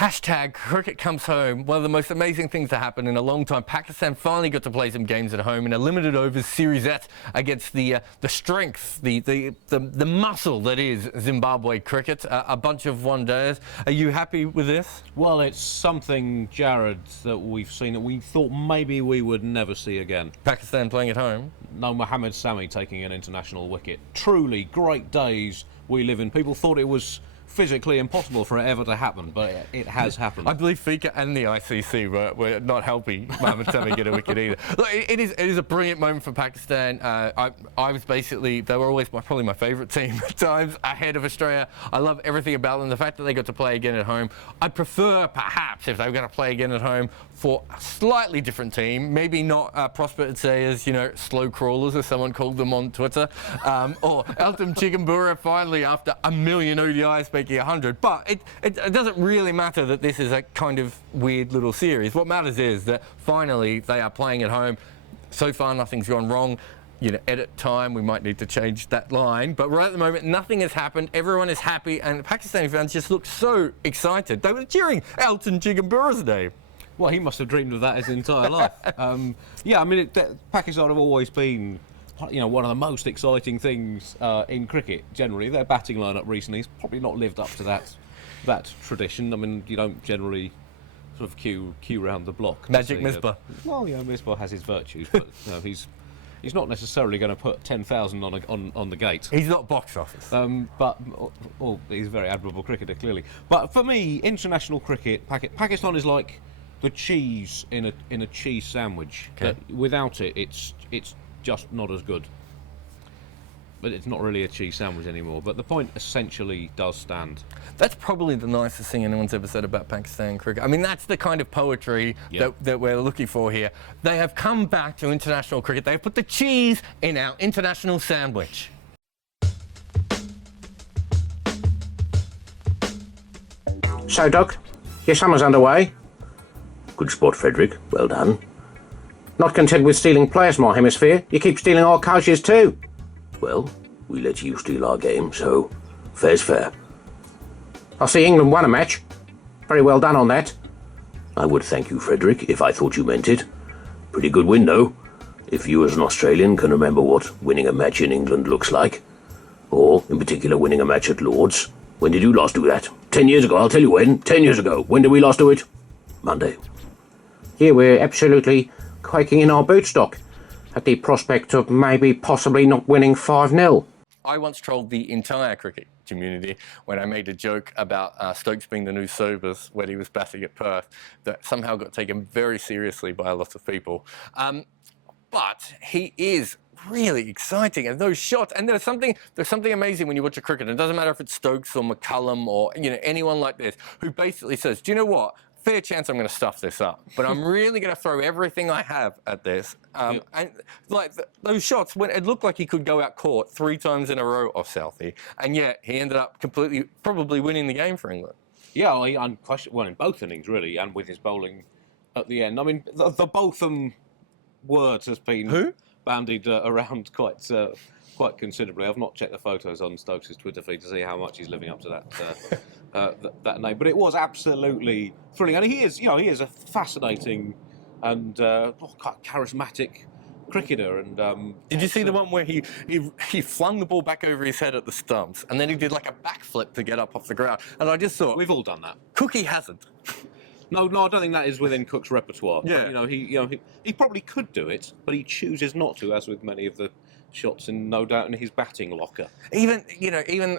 Hashtag cricket comes home. One of the most amazing things that happened in a long time. Pakistan finally got to play some games at home in a limited overs series against the strength, the muscle that is Zimbabwe cricket. A bunch of one-days. Are you happy with this? Well, it's something, Jarrod, that we've seen that we thought maybe we would never see again. Pakistan playing at home. No, Mohammed Sami taking an international wicket. Truly great days we live in. People thought it was physically impossible for it ever to happen, but it has happened. I believe FICA and the ICC were not helping Mohammed Sami get a wicket either. Look, it is a brilliant moment for Pakistan. I was basically, they were always probably my favourite team at times, ahead of Australia. I love everything about them. The fact that they got to play again at home. I'd prefer, perhaps, if they were going to play again at home, for a slightly different team. Maybe not Prosper Sayers, slow crawlers, as someone called them on Twitter, or Elton Chigumbura finally after a million ODIs making 100. But it doesn't really matter that this is a kind of weird little series. What matters is that finally they are playing at home. So far nothing's gone wrong. Edit time, we might need to change that line. But right at the moment, nothing has happened. Everyone is happy, and Pakistani fans just look so excited. They were cheering Elton Chigumbura's name. Well, he must have dreamed of that his entire life. Yeah, I mean, Pakistan have always been, one of the most exciting things in cricket. Generally, their batting lineup recently has probably not lived up to that tradition. I mean, you don't generally sort of queue round the block. Magic Misbah. Well, Misbah has his virtues, but he's not necessarily going to put 10,000 on the gate. He's not box office. But he's a very admirable cricketer, clearly. But for me, international cricket, Pakistan is like the cheese in a cheese sandwich. Okay. Without it, it's just not as good. But it's not really a cheese sandwich anymore. But the point essentially does stand. That's probably the nicest thing anyone's ever said about Pakistan cricket. I mean, that's the kind of poetry that we're looking for here. They have come back to international cricket. They have put the cheese in our international sandwich. So, Doc, your summer's underway. Good spot, Frederick. Well done. Not content with stealing players from our hemisphere, you keep stealing our coaches too. Well, we let you steal our game, so fair's fair. I see England won a match. Very well done on that. I would thank you, Frederick, if I thought you meant it. Pretty good win, though. If you as an Australian can remember what winning a match in England looks like. Or, in particular, winning a match at Lord's. When did you last do that? 10 years ago, I'll tell you when. 10 years ago. When did we last do it? Monday. Here we're absolutely quaking in our bootstock at the prospect of possibly not winning 5-0. I once trolled the entire cricket community when I made a joke about Stokes being the new Sobers when he was batting at Perth that somehow got taken very seriously by a lot of people. But he is really exciting, and those shots, and there's something amazing when you watch a cricketer. It doesn't matter if it's Stokes or McCullum or anyone like this who basically says, do you know what? Fair chance I'm going to stuff this up, but I'm really going to throw everything I have at this. And like those shots, when it looked like he could go out court 3 times in a row off Southie, and yet he ended up probably winning the game for England. Yeah, well, in both innings really, and with his bowling at the end. I mean, the Botham words has been bandied around quite considerably. I've not checked the photos on Stokes' Twitter feed to see how much he's living up to that name, but it was absolutely thrilling. And he is a fascinating and quite charismatic cricketer. And did you see the one where he flung the ball back over his head at the stumps, and then he did like a backflip to get up off the ground? And I just thought, we've all done that. Cookie hasn't. No, I don't think that is within Cook's repertoire. Yeah. But, he probably could do it, but he chooses not to, as with many of the shots no doubt in his batting locker. Even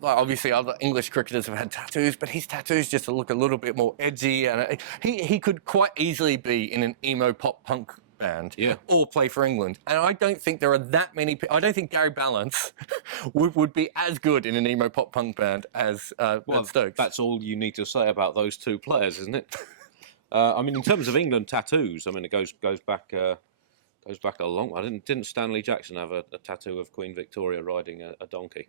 like, obviously other English cricketers have had tattoos, but his tattoos just look a little bit more edgy, and he could quite easily be in an emo pop punk band or play for England. And I don't think there are that many people. I don't think Gary Balance would be as good in an emo pop punk band as Stokes. That's all you need to say about those two players, isn't it? I mean, in terms of England tattoos, I mean, it goes back a long way. Didn't Stanley Jackson have a tattoo of Queen Victoria riding a donkey?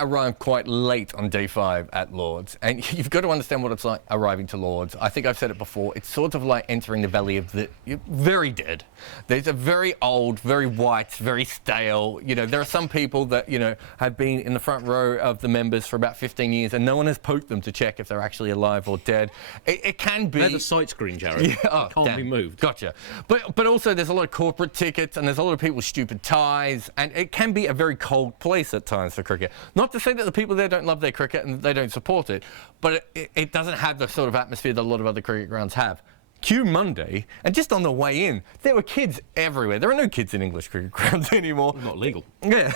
arrived quite late on day 5 at Lord's, and you've got to understand what it's like arriving to Lord's. I think I've said it before. It's sort of like entering the valley of the very dead. There's a very old, very white, very stale. You know, there are some people that, you know, have been in the front row of the members for about 15 years, and no one has poked them to check if they're actually alive or dead. It can be. They're the sight screen, Jarrod. Yeah, It can't be moved. Gotcha. But also there's a lot of corporate tickets, and there's a lot of people with stupid ties, and it can be a very cold place at times for cricket. Not to say that the people there don't love their cricket and they don't support it, but it doesn't have the sort of atmosphere that a lot of other cricket grounds have. Cue Monday, and just on the way in, there were kids everywhere. There are no kids in English cricket grounds anymore. Not legal. Yeah.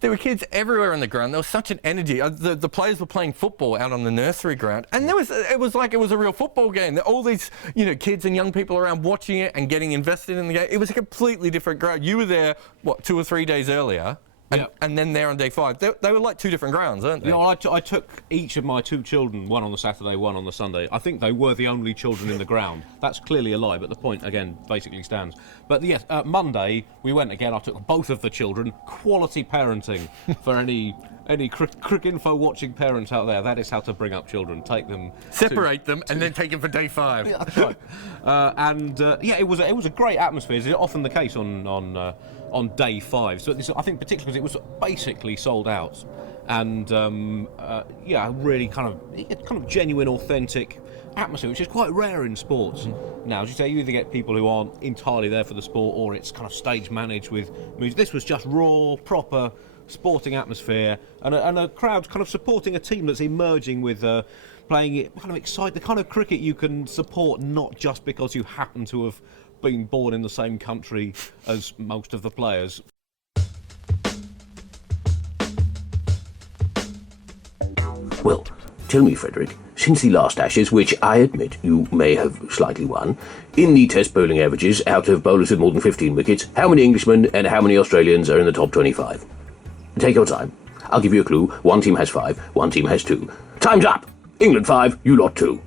There were kids everywhere on the ground. There was such an energy. The players were playing football out on the nursery ground, and it was like it was a real football game. All these, you know, kids and young people around watching it and getting invested in the game. It was a completely different crowd. You were there, what, 2 or 3 days earlier? And then there on day 5. They were like 2 different grounds, weren't they? You know, I took each of my 2 children, one on the Saturday, one on the Sunday. I think they were the only children in the ground. That's clearly a lie, but the point, again, basically stands. But yes, Monday, we went again. I took both of the children. Quality parenting for any Cricinfo watching parents out there. That is how to bring up children. Take them, separate them, and then take them for day 5. Yeah, that's right. Yeah, it was a great atmosphere. It's often the case on day 5. So I think particularly because it was basically sold out, and yeah, really kind of genuine, authentic atmosphere, which is quite rare in sports now. As you say, you either get people who aren't entirely there for the sport, or it's kind of stage managed with music. This was just raw, proper sporting atmosphere, and a crowd kind of supporting a team that's emerging with playing it kind of the kind of cricket you can support, not just because you happen to have been born in the same country as most of the players. Well, tell me, Frederick, since the last Ashes, which I admit you may have slightly won, in the Test bowling averages out of bowlers with more than 15 wickets, how many Englishmen and how many Australians are in the top 25? Take your time. I'll give you a clue. One team has 5, one team has 2. Time's up! England 5, you lot 2.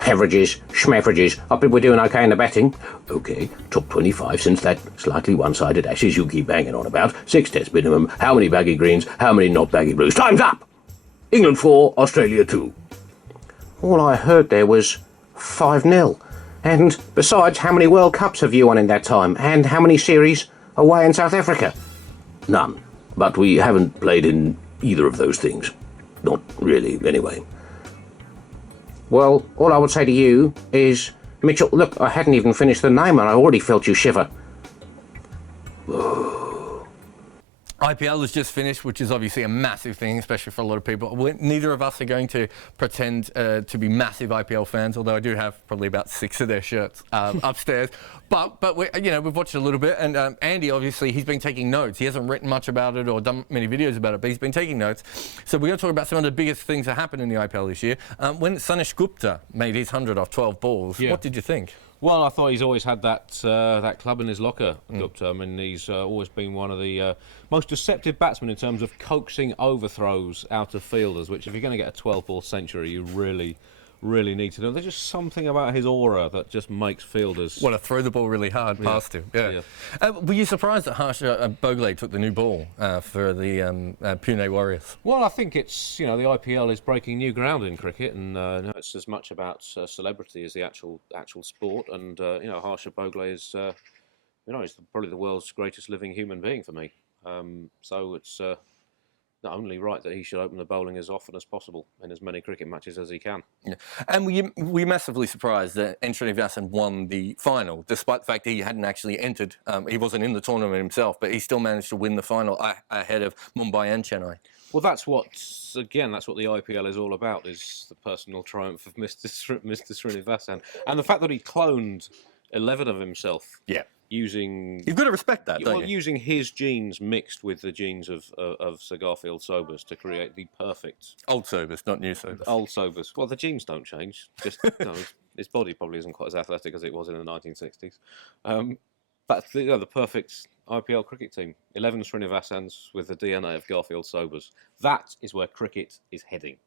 Averages, schmaverages, I bet we're doing okay in the batting. Okay, top 25 since that slightly one-sided Ashes you keep banging on about. 6 Test minimum, how many baggy greens, how many not baggy blues? Time's up! England 4, Australia 2. All I heard there was 5-0. And besides, how many World Cups have you won in that time? And how many series away in South Africa? None. But we haven't played in either of those things. Not really, anyway. Well, all I would say to you is, Mitchell, look, I hadn't even finished the name and I already felt you shiver. IPL has just finished, which is obviously a massive thing, especially for a lot of people. Neither of us are going to pretend to be massive IPL fans, although I do have probably about 6 of their shirts upstairs. But we've watched a little bit, and Andy, obviously, he's been taking notes. He hasn't written much about it or done many videos about it, but he's been taking notes. So we're going to talk about some of the biggest things that happened in the IPL this year. When Sanish Gupta made his 100 off 12 balls, what did you think? Well, I thought he's always had that club in his locker, Gupta. I mean, he's always been one of the most deceptive batsmen in terms of coaxing overthrows out of fielders, which if you're going to get a 12-ball century, you really need to know. There's just something about his aura that just makes fielders want to throw the ball really hard past him. Yeah. Were you surprised that Harsha Bhogle took the new ball for the Pune Warriors? Well, I think it's, the IPL is breaking new ground in cricket, and it's as much about celebrity as the actual sport. And Harsha Bhogle is, he's probably the world's greatest living human being for me. So it's not only right that he should open the bowling as often as possible in as many cricket matches as he can. Yeah. And were massively surprised that Srinivasan won the final, despite the fact that he hadn't actually entered. He wasn't in the tournament himself, but he still managed to win the final ahead of Mumbai and Chennai. Well, that's what the IPL is all about, is the personal triumph of Mr. Srinivasan. And the fact that he cloned 11 of himself. Yeah. You've got to respect that, don't you? Using his genes mixed with the genes of Sir Garfield Sobers to create the perfect... Old Sobers, not new Sobers. Old Sobers. Well, the genes don't change. Just his body probably isn't quite as athletic as it was in the 1960s. But the perfect IPL cricket team. 11 Srinivasans with the DNA of Garfield Sobers. That is where cricket is heading.